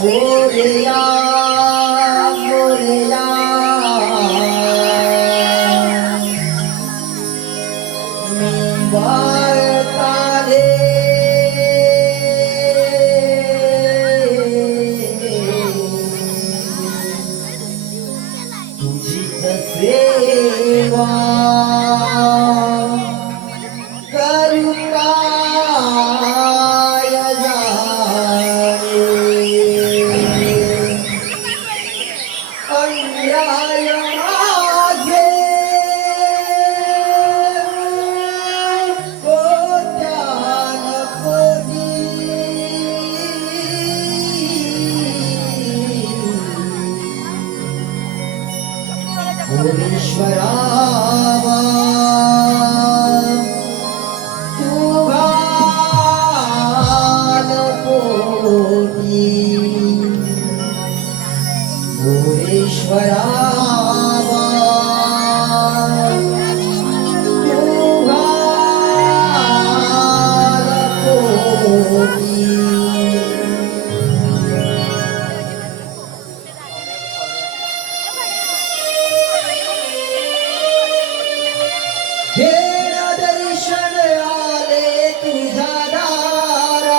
मोरया मोरया मी वाळताले तुझीच सेवा करू काय जाणे अन्याय माझे कोट्यान कोटी ईश्वरावा तू घाल पोटी मोरेश्वरावा तू घाल पोटी घेण दर्शन आले तुझ्या दारा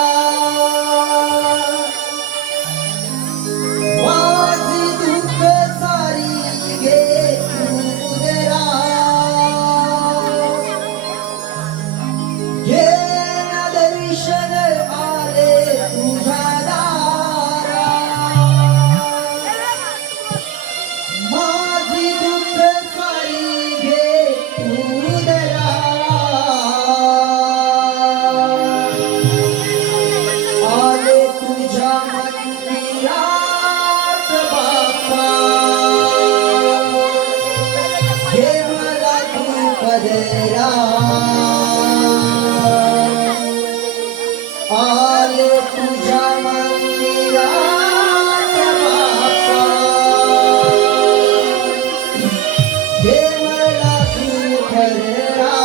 माझी दुःख सारी घे तू उदरा घेण दर्शन आले तुझ्या दारा माझी दुःख सारी घे तू उदरा आले तुझ्या मंदिरात बाप्पा घे मला तू पदरा आले तुझ्या मंदिरात बाप्पा घे मला तू पदरा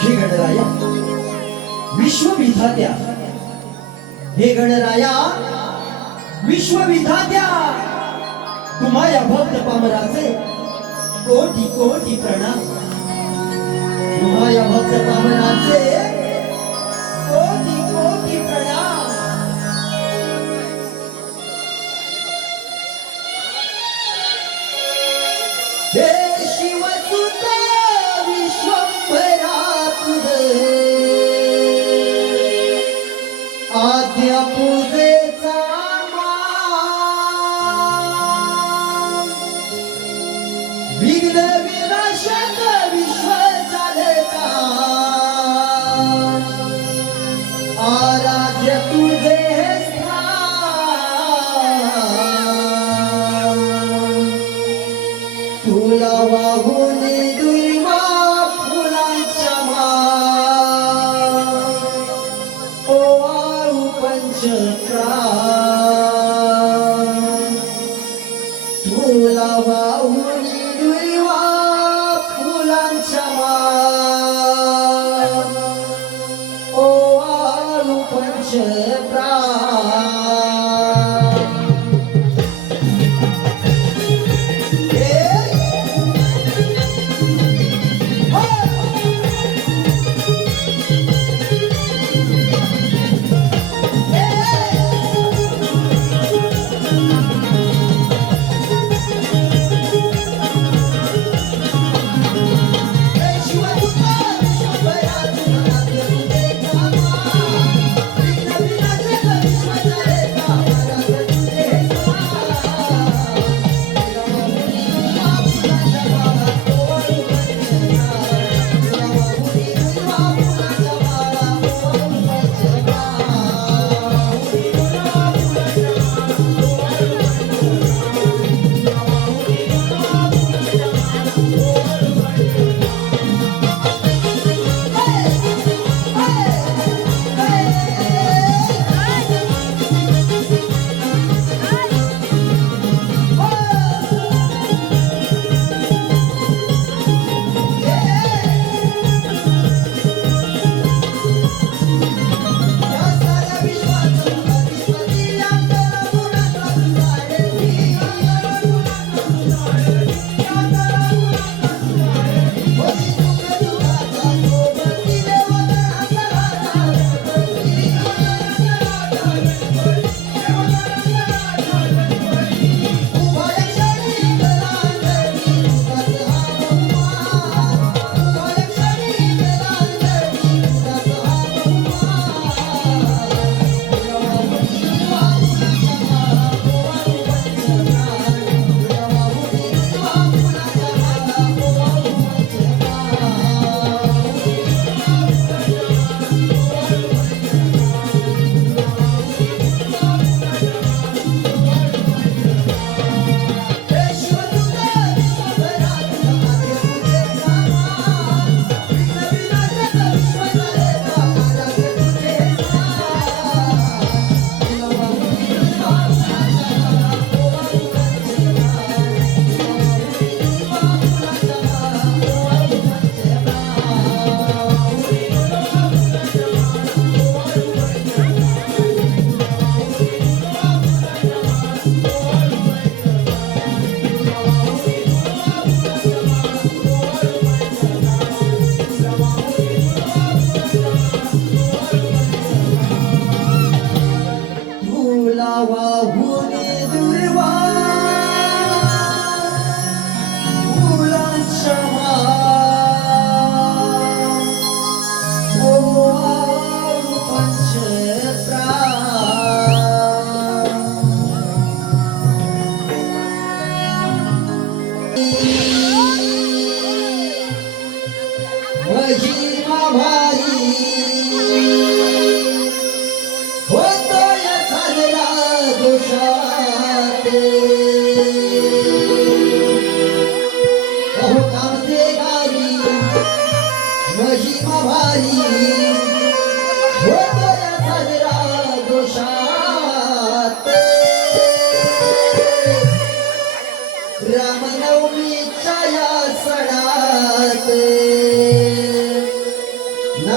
हे गणराया विश्वविधात्या, हे गणराया विश्वविधात्या, तुम्हा या भक्त पामराचे कोटी कोटी प्रणाम. तुम्हा या भक्त पामराचे कोटी कोटी प्रणाम. हे शिवसुत विश्वंभरा तुझे आद्य पूजेचा मान. विघ्न विनाशक विश्व चालता आराध्य तुझे तुला वाहून दुर्वा फुलांच्या माळ ओवाळू पंचप्राण. तुला वाहून दुर्वा फुलांच्या माळ ओवाळू पंचप्राण.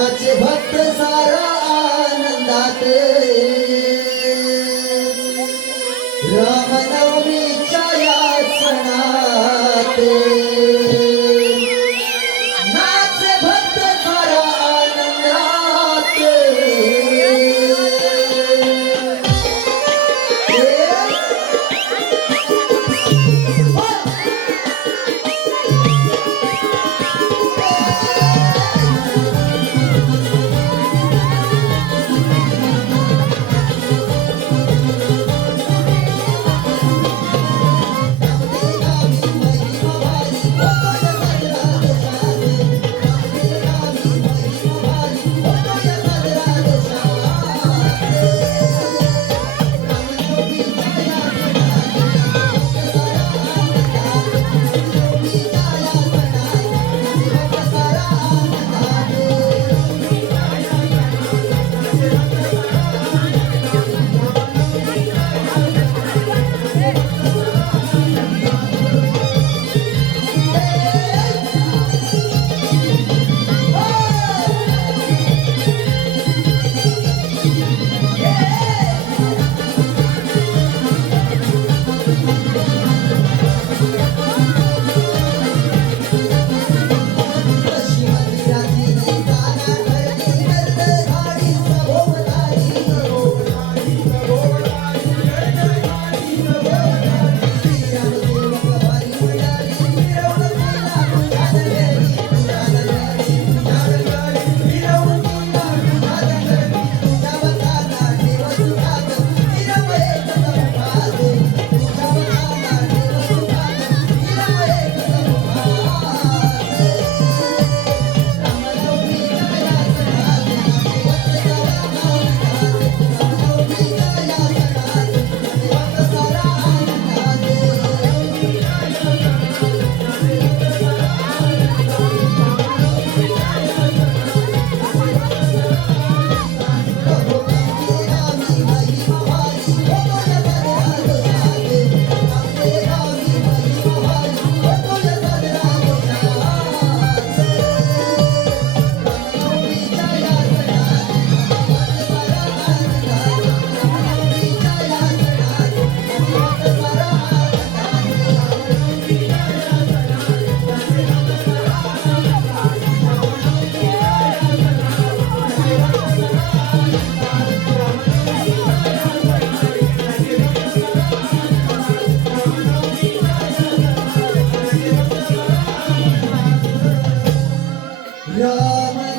नाचे भक्त सारा आनंदात रामनवमीच्या या सणात नाचे भक्त सारा आनंदात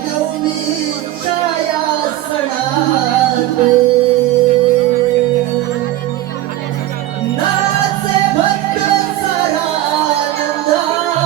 रामनवमीच्या या सणात नाचे भक्त सारा आनंदात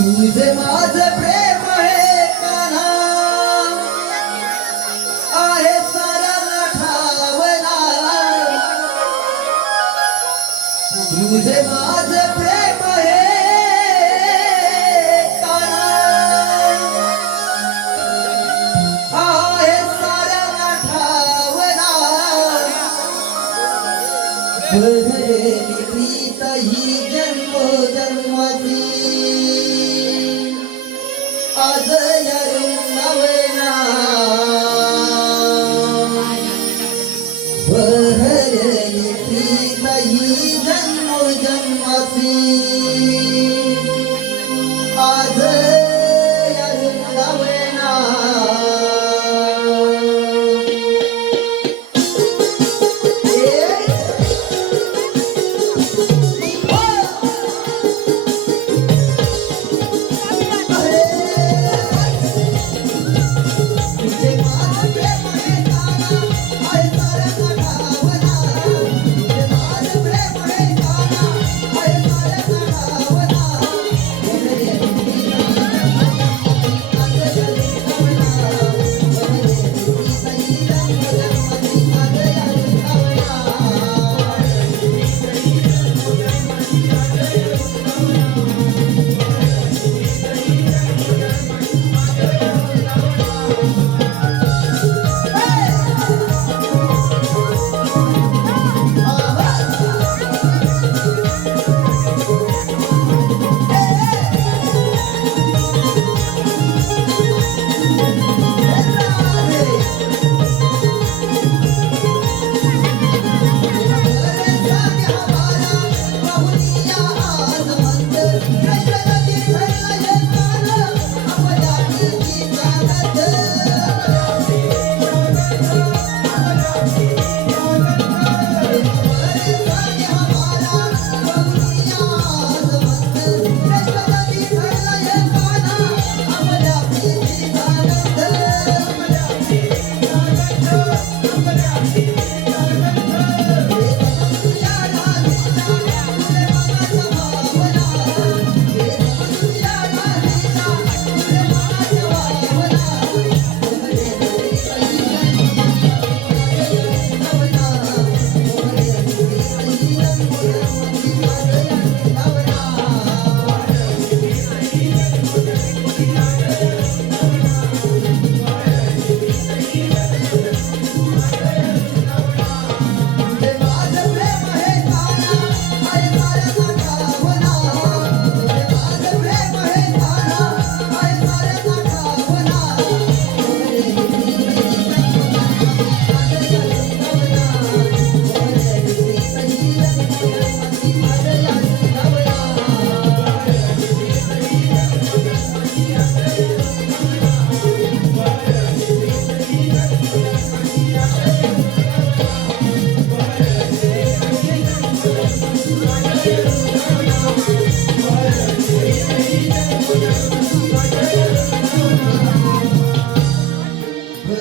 तुझे माझे प्रेम हे कान्हा आहे साऱ्याला ठावला तुझे माझे प्रेम हे कान्हा आहे साऱ्याला ठावला बहरेली प्रीत ही जन्मोजन्माची आज नवना बहरली प्रीत ही जन्मोजन्माची आज नवना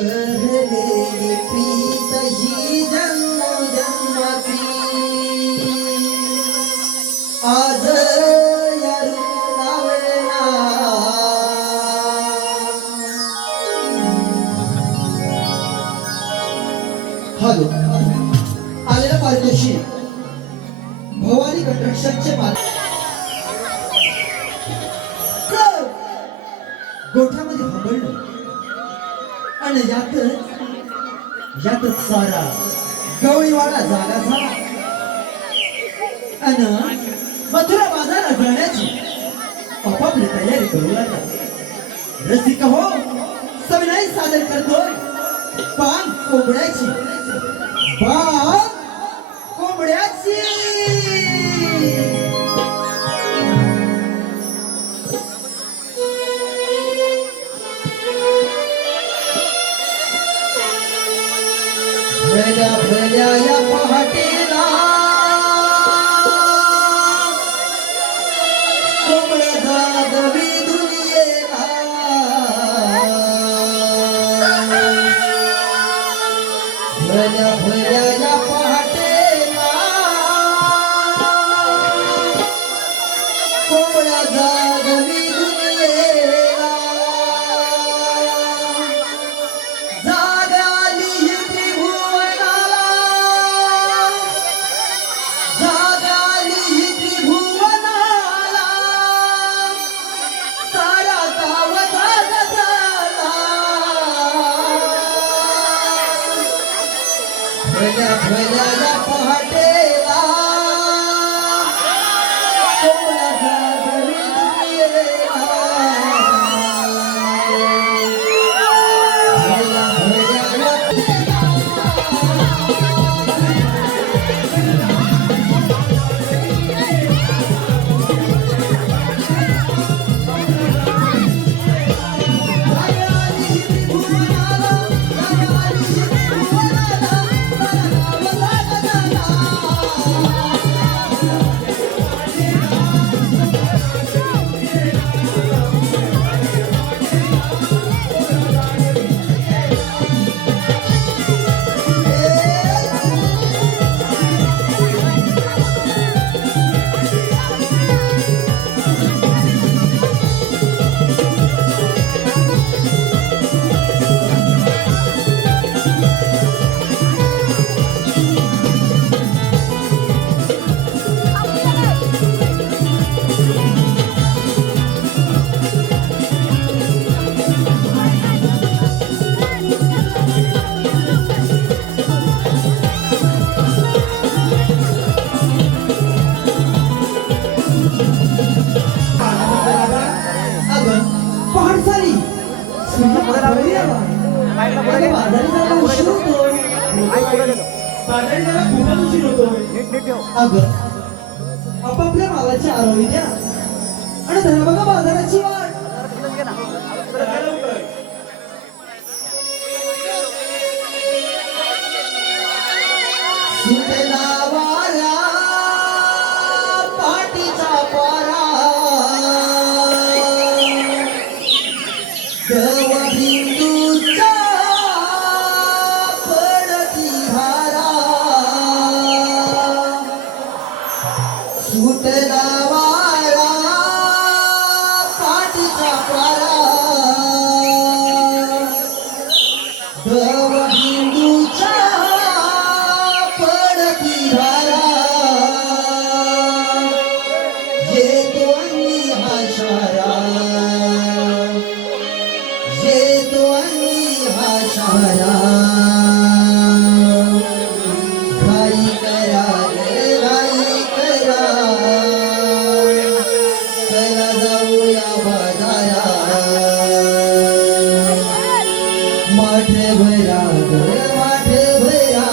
बहरलेली प्रीत ही जन्मोजन्माची आज नवना हॅलो आलेला पारितोषिक भवानी कंस्ट्रक्शनचे मालक गोठ्यामध्ये हंबळलो आणि यातच सारा गवळीवाडा जागा झाला आणि मथुरा बाजारात जाण्याची आपापली तयारी करू लागला. रसिक हो सविनय सादर करतोय पान कोंबड्याची भल्या या पहाटेला कोंबड्या जागवी दुनियेला भल्या या पहाटेला कोंबड्या जागवी अगं बाजारी जायला उशीर होतोय. बाजारी जरा खूपच उशीर होतोय. अगं आपापल्या मालाची आरोही द्या आणि धरा बघा बाजाराची वाट. चला लवकर. सुटला वारा पाटीचा पारा दव बिंदूचा पडती धारा. सुटला वारा पाटीचा पारा दव बिंदूचा पडती धारा. येतो आणि हा शारा येतो आणि हा शारा. घाई करा रे घाई करा चला जाऊया बाजारात. माठ भरा ग माठ भरा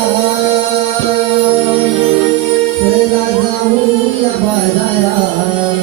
चला जाऊया बाजारात.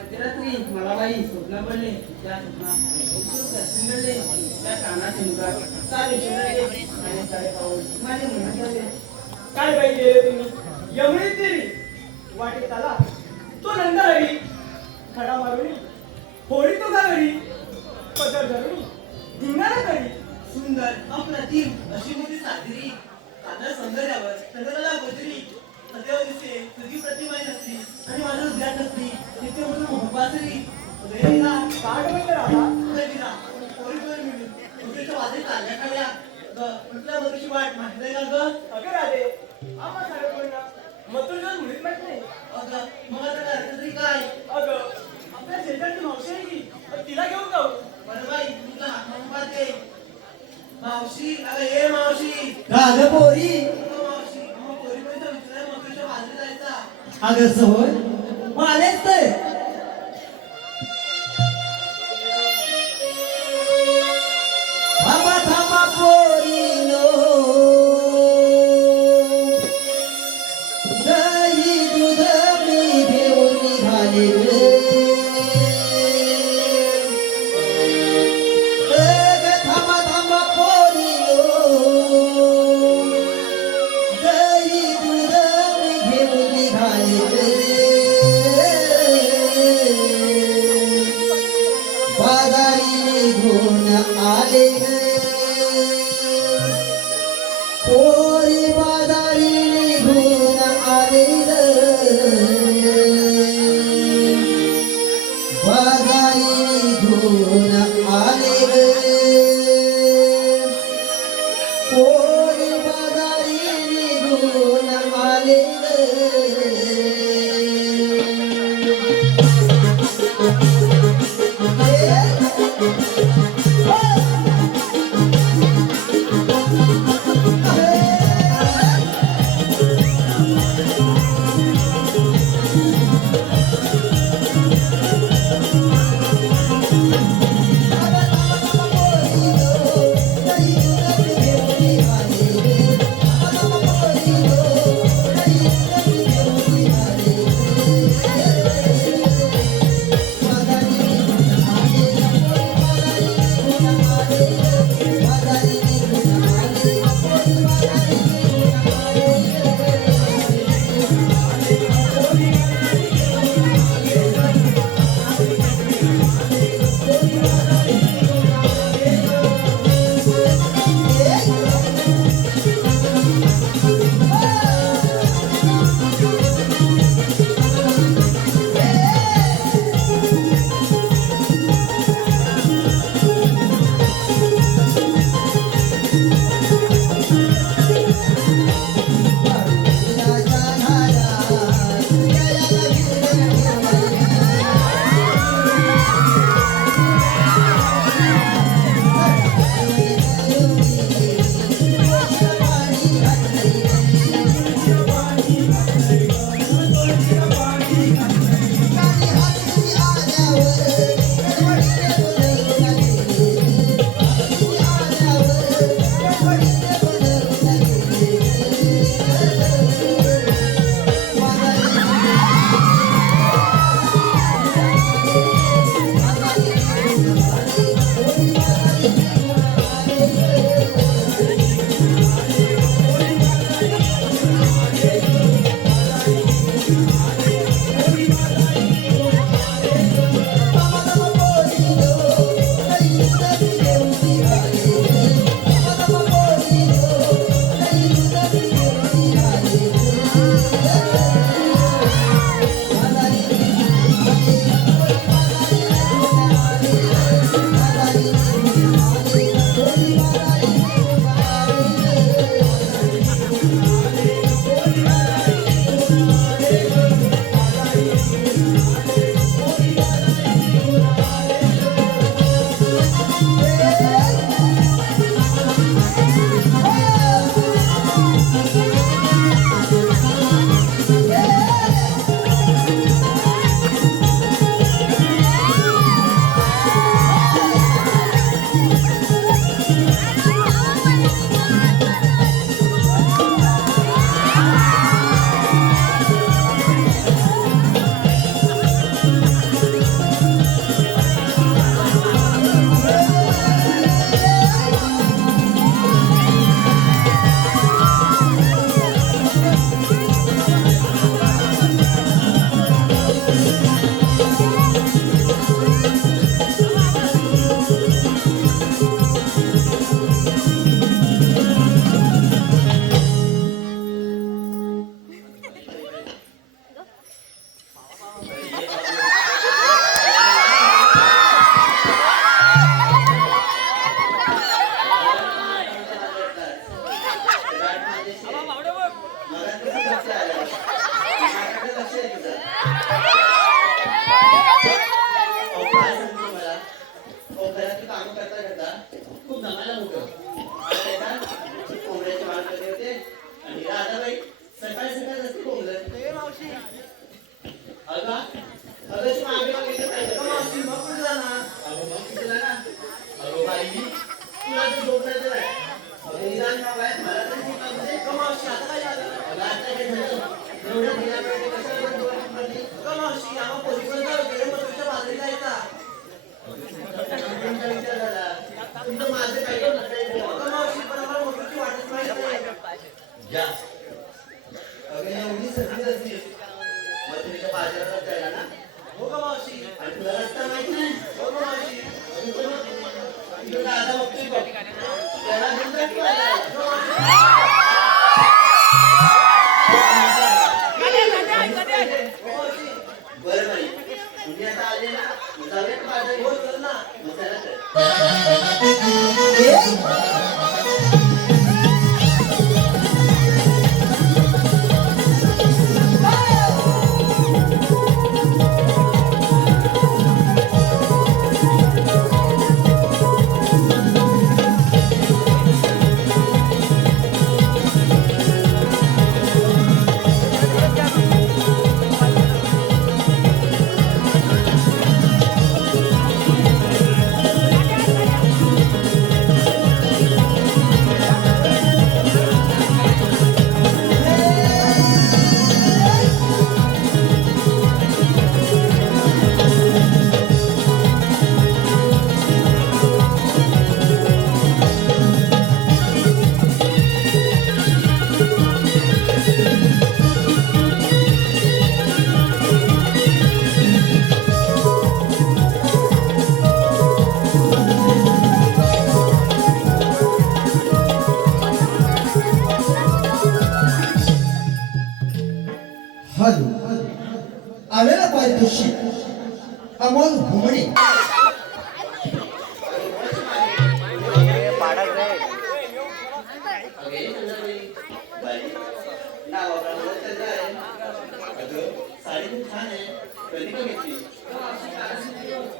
मध्यरात्री मला बाई स्वप्न पडले. त्या स्वप्नात दर्शन घडले. त्या कानाचे मुखात सारे शरीर आणि सारे पाऊल माझे मनात आले. काय बाई केले तुम्ही? एवढी तरी वाटेत आला तो नंदा हरी खडा मारून होळी तो घालरी पदर धरून धिंगाणा करी. सुंदर अप्रतिम अशी मोठी साजरी सादर सौंदर्यावर चंद्रकला गोजरी सदैव दिसते तुझी प्रतिमा नसती आणि माझं उद्यात नसती तिथे म्हणून मोहबासरी उदयला काट बंद राहा. उदयला पोरीपोरी मिळून उद्याच्या वादे चालल्या खाल्या म्हटलं मधुची वाट माहिती का ग अगं राधे आम्हा सारे कोणा मथुरला मुलीच माहित नाही. अगं मग आता करायचं तरी काय अगं आपल्या शेजारची मावशी आहे की पण तिला घेऊन जाऊ. बरं बाई तुला हात म्हणून पाहते मावशी अगं ये मावशी राग पोरी अगं मावशी मग पोरीपोरीचा विचार मधुच्या वादे जायचा अगं सहोय मालेच तर थांबा थांबा पोरीनो दही दूध मी घेऊन निघाले रे. थांबा थांबा पोरीनो दही दूध मी घेऊन निघाले रे. अहो, काय सांगतो तुम्हाला? अहो, घरातली कामं करता करता खूप दमायला होतं. आणि त्याच्यात कोंबड्याचे माळ करत होते आणि राधाबाई सकाळी सकाळी असते कोंबडं. अगं अगं मागे मागे येत आहे. अगं मावशी मग कुठे जाणार? अगं मग कुठे जाणार? अगं बाई तुला तर झोपायचं आहे. अगं निदान नाव आहे मला तरी झोप लागू दे. अगं मावशी आता काय झालं? अगं आता काय झालं? एवढं ढिला वेळ कशाला डोळ्यात पडली? अगं मावशी आम्हा पोलिसांचा वगैरे मग तुमच्या बाजरी जायचा. तुमचा विचार झाला. तुमचं माझं काही नसायचं. अगं मावशी पण आम्हाला मोठीची वाटच माहित नाही. जा. अगं एवढी सर्दी असली मग तुमच्या बाजारात जायला ना? हो का मावशी? आणि तुला रस्ता माहित नाही? हो का मावशी? तुझं दादा बघतोय बघ. त्याला घेऊन जा तू आता. हो मावशी. बरं बाई तुम्ही आता आले ना मग जाऊया का बाजारी? हो चल ना. मग चला तर. हॅलो आलेला पारितोषिक अमोल घुमणे. अगे चंद्रबाई बाई नावाप्रमाणे चंद्र आहे. अगं साडी खूप छान आहे. कधी का घेतली?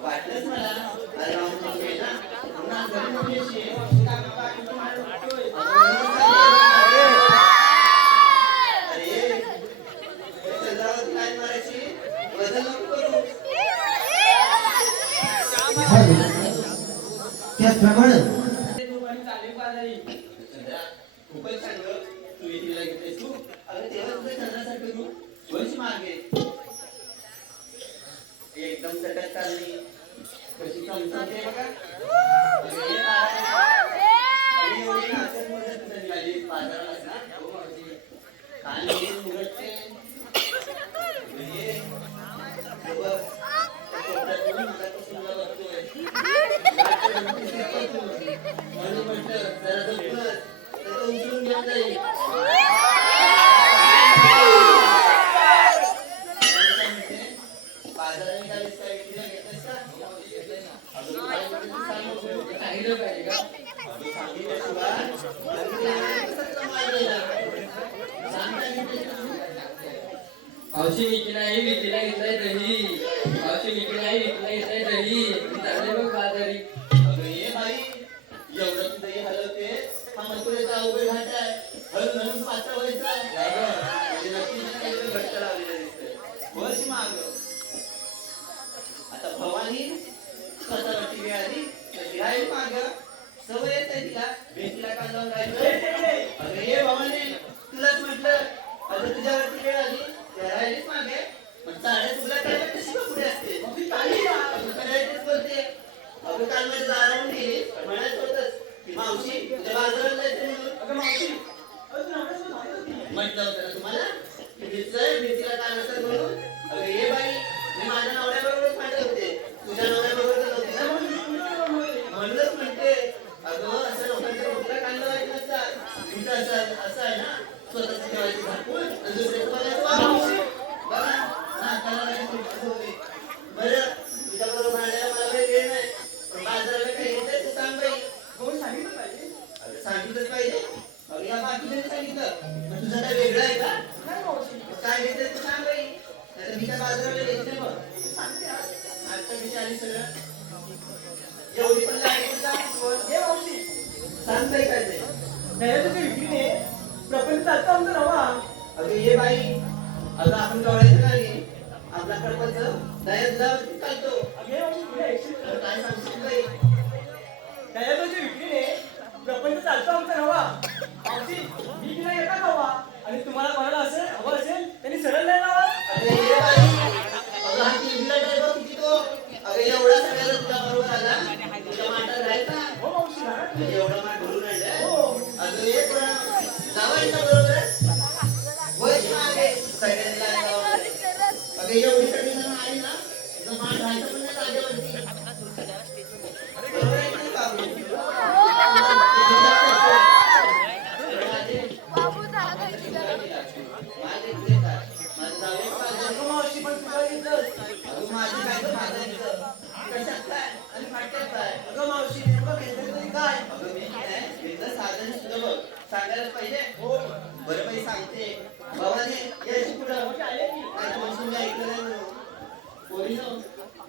वाटलंच मला. अरे राहून मम्मी ना म्हणून आज घरी मम्मी अशी आहे. अरे चंद्रावरती लाईन मारायची बदल नको करू. हॅलो त्याचप्रमाणे चालेल बाजारी. चंद्रा खूपच छान गं. तू इथला घेतलीस तू. अगं तेव्हा तुझं चंद्रासारखं तू वर्ष मागे एकदम सटक चालली कशी चमचमते बघा. अगं हे काय? आणि एवढी नाचत मदत तुझं निघाली बाजारालाच ना? हो मावशी. काल मी मुरटते. हे बघ त्या कोपऱ्यातून मगापासून तुला बघतोय. म्हणून म्हटलं जरा झोपलं तर तो उचलून घेऊन जाईल. बाजारात निघालीस का? एकटीला घेतलंस का? अगं तू काय म्हणतेस ते सांग बघू. सांगितलं पाहिजे का? अगं सांगितल्याशिवाय आणि कसं जमायला येणार? सांग काय घेतलंस का तू? मावशी विकीला घेतलाय दही. मावशी विकीला घेतलाय दही. चालले बघ बाजारी. अगं ये बाई एवढं तू दही हलवते हा मथुरेचा अवघड घाट आहे. हळू हळू पातळ व्हायचा. म्हणजे नक्कीच काहीतरी घट्ट लावलेलं दिसतंय. वर्ष माग आता भवानी स्वतःवरती वेळ आली तर राहील माग. सवय येत आहे तिला भेटीला काल जाऊन राहिलं. अगं ये भवानी तुलाच म्हटलं अगं तुझ्यावरती वेळ आली तर राहिलीच मागे. पण साड्या तुला काय कशी का पुढे असते? मग ती चालली का? अगं करायचीच बोलते. अगं काल माझ्या दारावरून गेली म्हणायच होतच की मावशी तुझ्या बाजाराला जायचं म्हणून. अगं मावशी म्हटलं होतं ना तुम्हाला की भीतीला काय नसेल म्हणून. अगं ये बाई मी माझ्या नवऱ्याबरोबरच मांडत होते. तुझ्या नवऱ्याबरोबर तर नव्हती ना म्हणूनच म्हणते. अगं आणि सरळ एवढी पण लाईनीचा हे मावशी सांगताय काय ते दह्याच्या विक्रीने प्रपंच चालतो आमचा नवा. अगं ये बाई अगं आपण गवळ्याचं नाही आपला प्रपंच दयात चालतो अगे मावशी तुला ऐकशील तर काय सांगशील बाई दह्याच्या विक्रीने प्रपंच चालतो आमचा नवा. मावशी मी तिला येता नवा आणि तुम्हाला कोणाला असेल हवं असेल त्यांनी सरळ नाही लावा. अगं ये बाई अगं हा टीव्हीला ड्रायव्हर किती तो अगं एवढा सगळ्याला तुझ्या बरोबर आला तुझ्या माठात राहील का हो मावशी ना म्हणजे एवढा माठ भरून आणलाय हो अगं ये पण जावायचं बरोबर वय मागे सगळ्यांना जावं. अगं एवढी सगळी जण आली ना तुझं मान राहायचं पण नाही जागेवरती बरोबर आहे की नाही बाबू? माझे पुढे काय? माझं जावई पाहिजे. अगं मावशी पण तुला इज्जत. अगं माझी काय तर माझं इथं. कशात काय आणि फाटक्यात काय अगं मावशी नेमकं भेटलं तरी काय. अगं मी काय वेगळं साधन सुद्धा बघ सांगायलाच पाहिजे हो बरं बाई सांगते भावाने यायची पुढं मोठे आले की काय तुम्ही ऐकलं नाही म्हणून पोरी जाऊ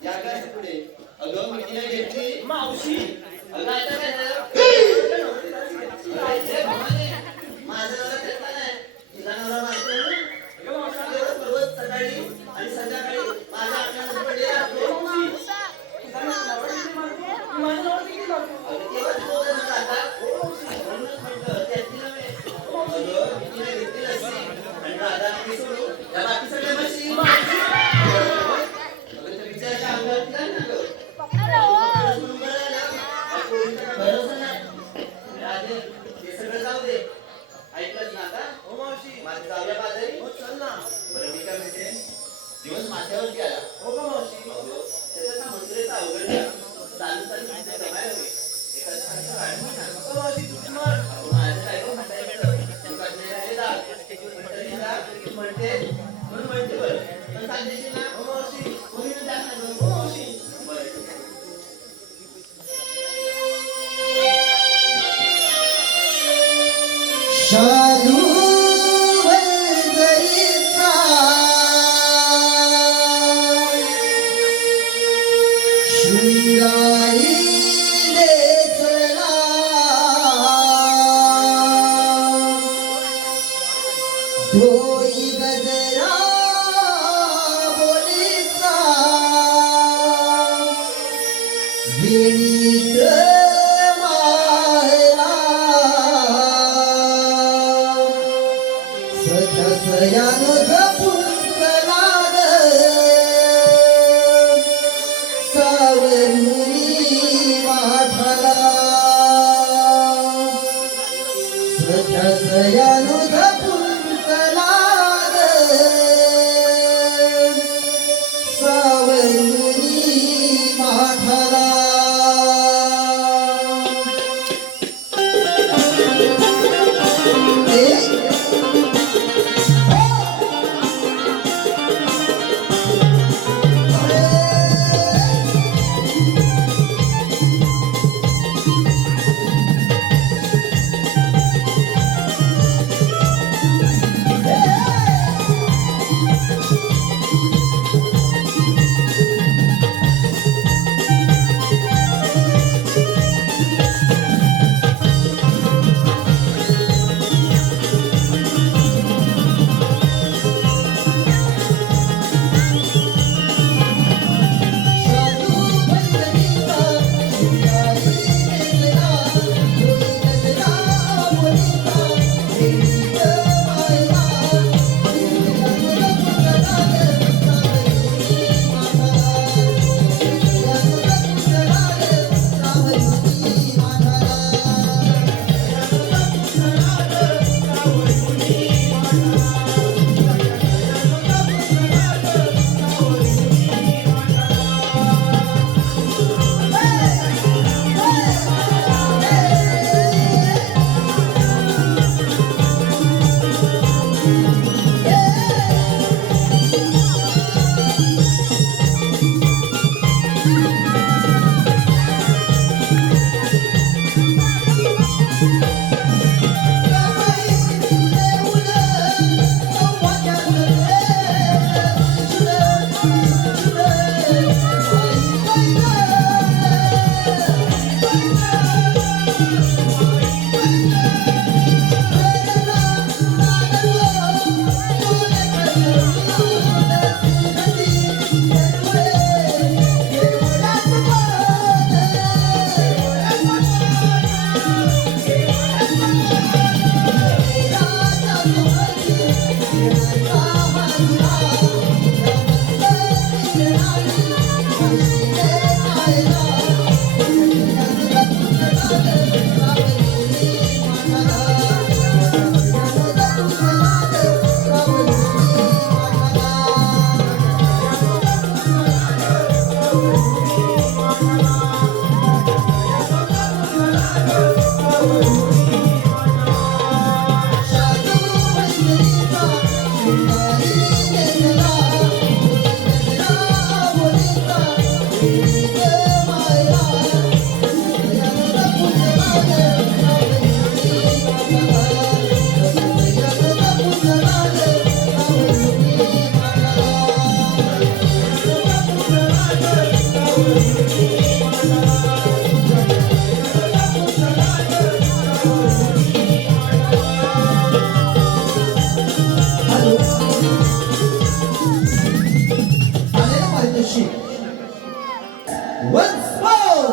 या काय पुढे अगं मी तिला घेतली मावशी अगं आता काय झालं अरे भावाने माझा नवरा फिरला नाही तुझा नवरा मारतो म्हणून अगं मावशी एवढं पर्वत सकाळी आणि संध्याकाळी माझ्या अंगणामध्ये पडलेला असतो तुझा नवरा किती मारतो? मी माझा नवरा किती मारतो? अगं तेव्हा तो जण जातात म्हणूनच म्हटलं त्याची नव्हे अगं मी तिला घेतली नसती आणि राधा मी सोडू या बाकी सगळ्या म्हशी अगं त्या बिचाऱ्याच्या अंगावर तिला ना गं सोडून बरं आलं. या पोरीचा काय भरोसा नाही राधे हे सगळं जाऊ दे ऐकलंच ना आता हो मावशी माझं जाऊया बाजारी हो चल ना. बरं मी काय म्हणते दिवस माझ्यावरती आला हो का मावशी अगं त्याचा ना मंत्रेचा अवघड आहे. चालू चालू तुझे जमाय होते एखादं सांगतो गाडी म्हणा अगं मावशी तुझी मान. माझं काय गं म्हणायचं तू काय नाही राहिले जा म्हणते जा म्हणते म्हणून म्हणते बरं पण सांगते ना हो मावशी कोणी पण जात नाही हो मावशी बरं ठीक आहे. शालू वैदरीचा शृंगारी नेसला डोई गजरा बोलीचा विणीत माहेरा सजसयानु जपुंकलाद सावरुरी माठला सजसयानु जपुंकलाद सावरुरी माठला हॅलो आलेला पारितोषिक once more.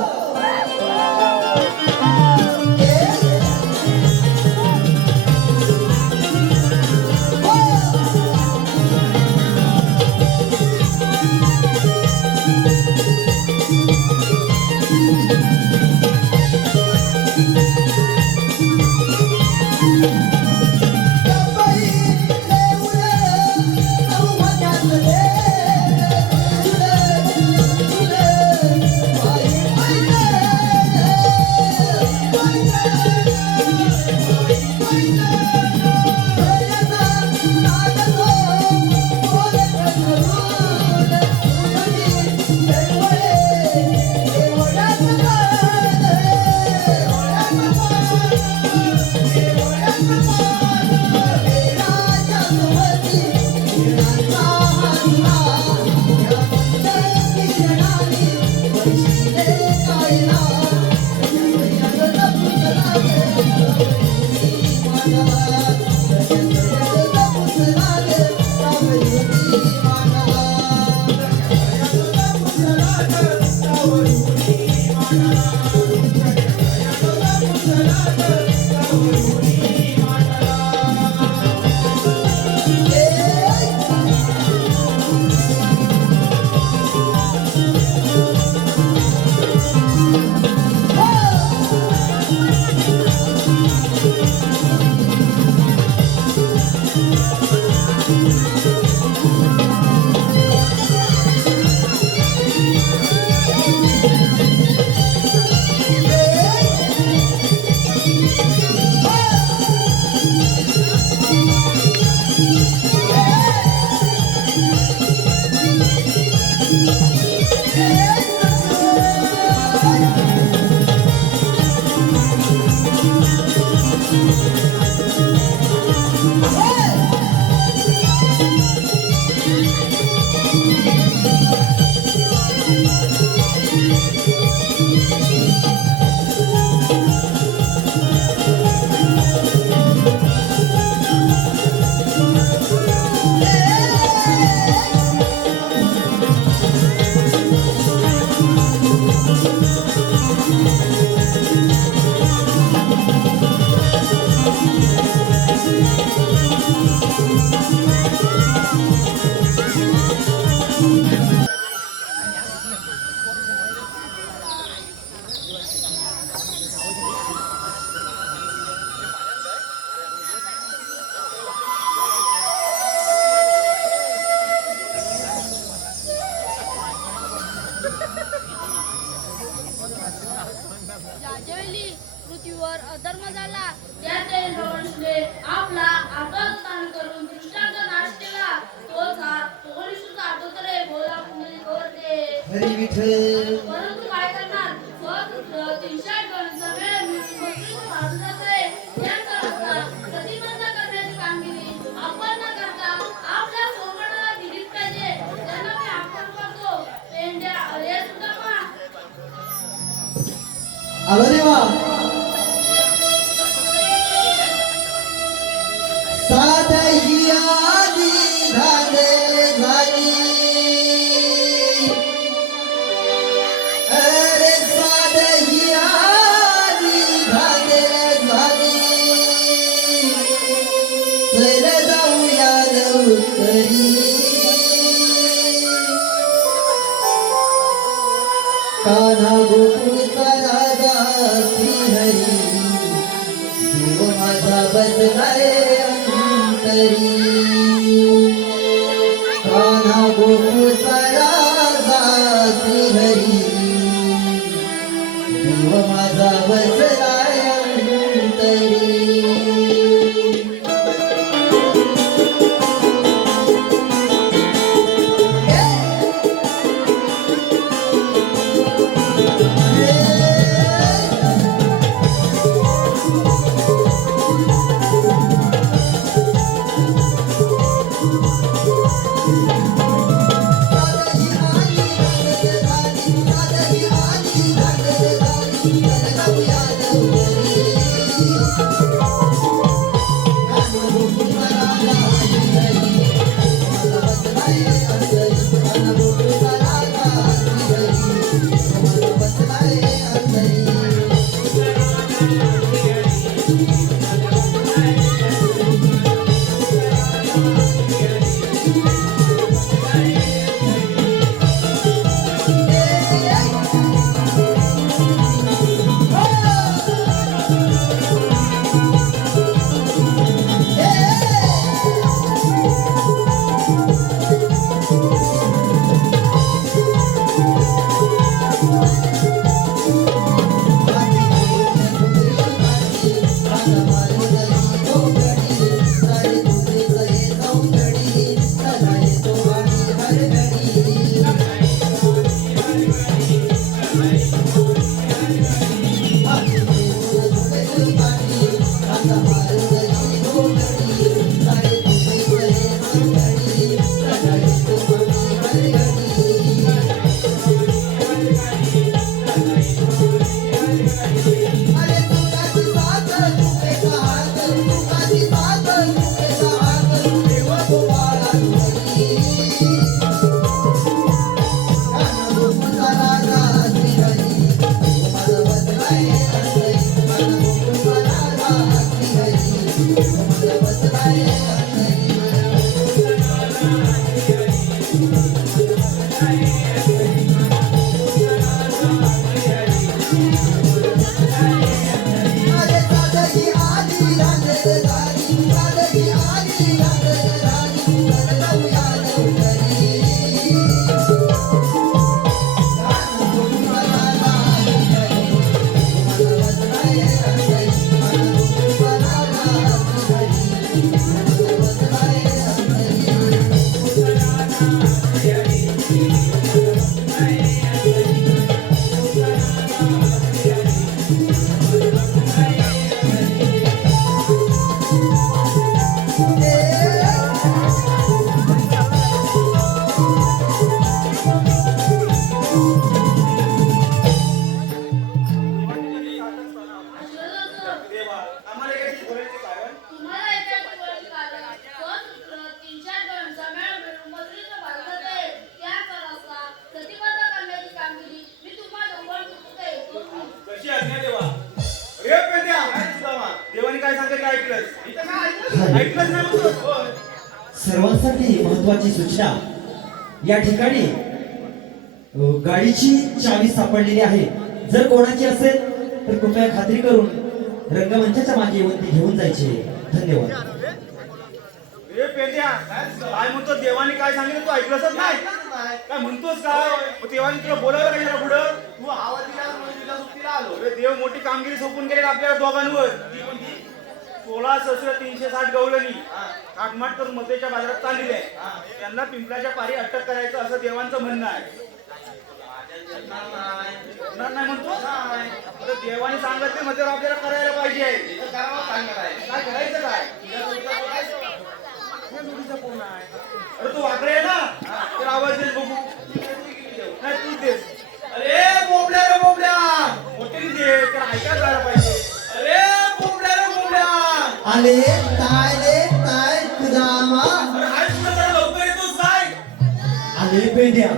ज्यावेळी पृथ्वीवर अधर्म झाला त्या देववंशने आपला आत्मस्थान करून दृष्टांत नाश केला. तोच हा कोणीसुद्धा आठवतरे भोला पुण्य करते. हरी विठ्ठल परंतु काय करणार, स्वतंत्र 360 गणांचा वेळ मिळून बकरीचं वाजत असते. यांचा रस्ता प्रतिबंध करण्याची कामगिरी आपण न करता आपल्या सोबणाला दिलीच पाहिजे. त्यांना मी आपण करतो. पेंड्या अरे सुद्धा पहा. आलो देवा साधही आधी झाले झाली अरे साधही आधी झाले झाली चल जाऊया लवकरी कान्हा गोकुळचा राजा श्रीहरी देव माझा बसलाय अंतरी कान्हा गोकुळचा राजा श्रीहरी देव माझा बसलाय अंतरी साधही आली झाली देवा आम्हाला काही बोलायचं कारण तुम्हाला याच्या आठवणी कारण स्वतंत्र 302 मेळ मिळून मजुरीचं भागवत आहे. त्याचा रस्ता प्रतिबंध करण्याची कामगिरी मी तुम्हाला ओळखते. कशी आज्ञा देवा रे पेंद्या देवाने काय सांगितलं ऐकलंस इथं काय ऐकलंच नाही म्हणतो होय. सर्वांसाठी महत्वाची सूचना या ठिकाणी गाडीची चावी सापडलेली आहे. जर कोणाची असेल तर कृपया खात्री करून रंगमंचाच्या मागे येऊन ती घेऊन जायची. धन्यवाद. रे पेंद्या काय म्हणतो देवाने काय सांगितलं तू ऐकलंच नाही काय म्हणतोस काय मग देवाने तुला बोलावलं काय झालं पुढं तू आवाज दिला म्हणून तुला सुट्टीला आलो रे देव मोठी कामगिरी सोपून गेली आपल्या दोघांवर 16 सहस्र 360 गवळणी काटमाट करून मतेच्या बाजारात चाललेले आहे. त्यांना पिंपळाच्या पारी अटक करायचं असं देवांचं म्हणणं आहे. होणार नाही म्हणतो अरे देवाने सांगितले मग तेव्हा आपल्याला करायला पाहिजे काय करायचं काय अरे तू वाकडे आहे ना तर आवाज देईल बघू नाही तू देस अरे बोबड्या रे बोबड्या मोठे दे तर ऐकायला जायला पाहिजे अरे बोबड्या रे बोबड्या आले काय खुदामा अरे हाय तुला जरा लवकर येतोस काय आले पेंड्या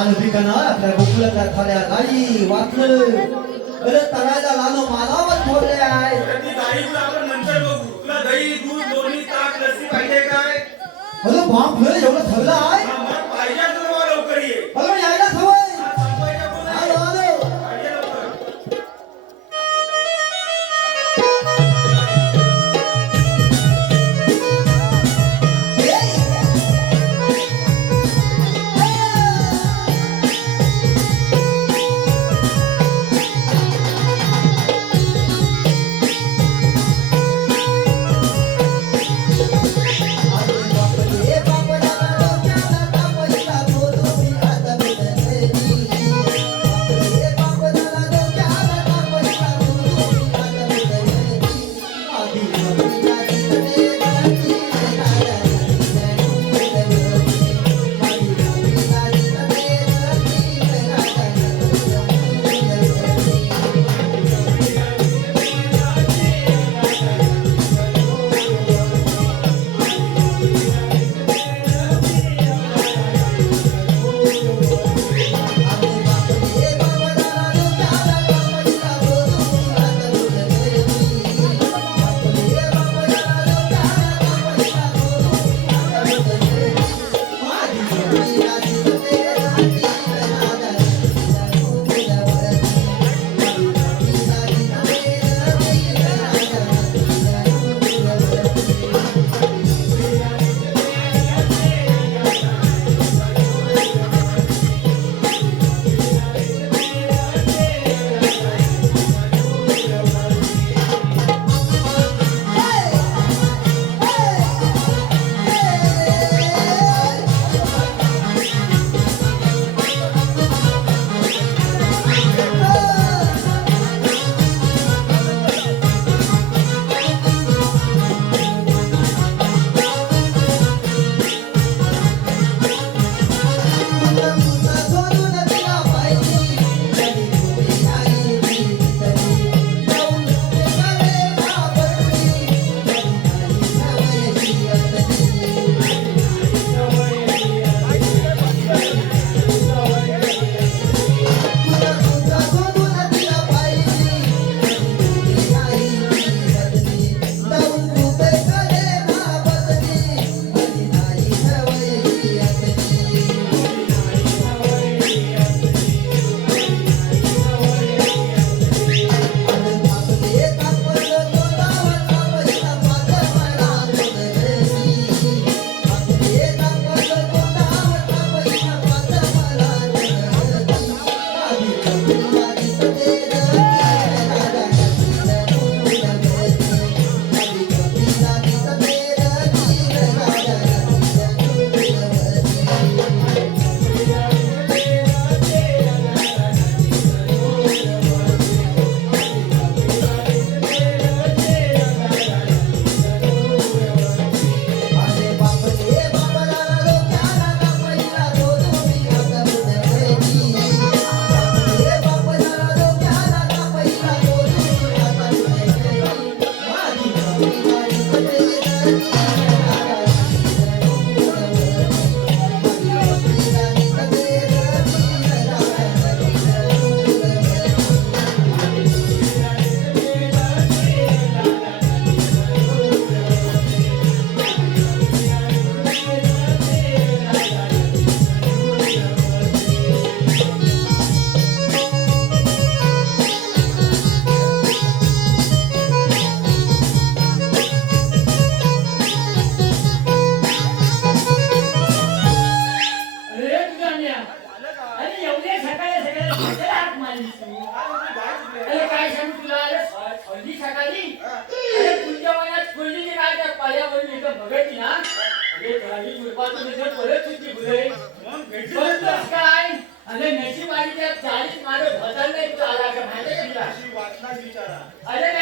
आलो ठिकाणा आपल्या गोकुला कारखान्या गाडी वाचलं अरे तळायला लालो मालावर ठेवले आहे. अरे ती गाडी तुला आपण नंतर बघू तुला दही दूध लोणी ताक लस्सी पाहिजे काय अरे बाप रे एवढं ठरलं आहे. मग पाहिजे तर मग लवकर ये अरे यायला हवंय. संपवायच्या बोल आहे. आलो आलो. पाहिजे लवकर अरे बाप रे बाप अरे तुझ्या अन्या. अरे एवढे सकाळी सकाळी कुठे हात मारलीस तू? अरे काय सांगू तुला? अरे हल्ली सकाळी अरे तुझ्या वयात खोलली काय त्या पायावरून इथं बघायची ना? अरे काही दुर्पातून इथं परत सुट्टी फुले. बसतोस काय? अरे नशीब आली त्या चाळीस मारं भजाल नाही तू आला का माहिती आहे तुला? अरे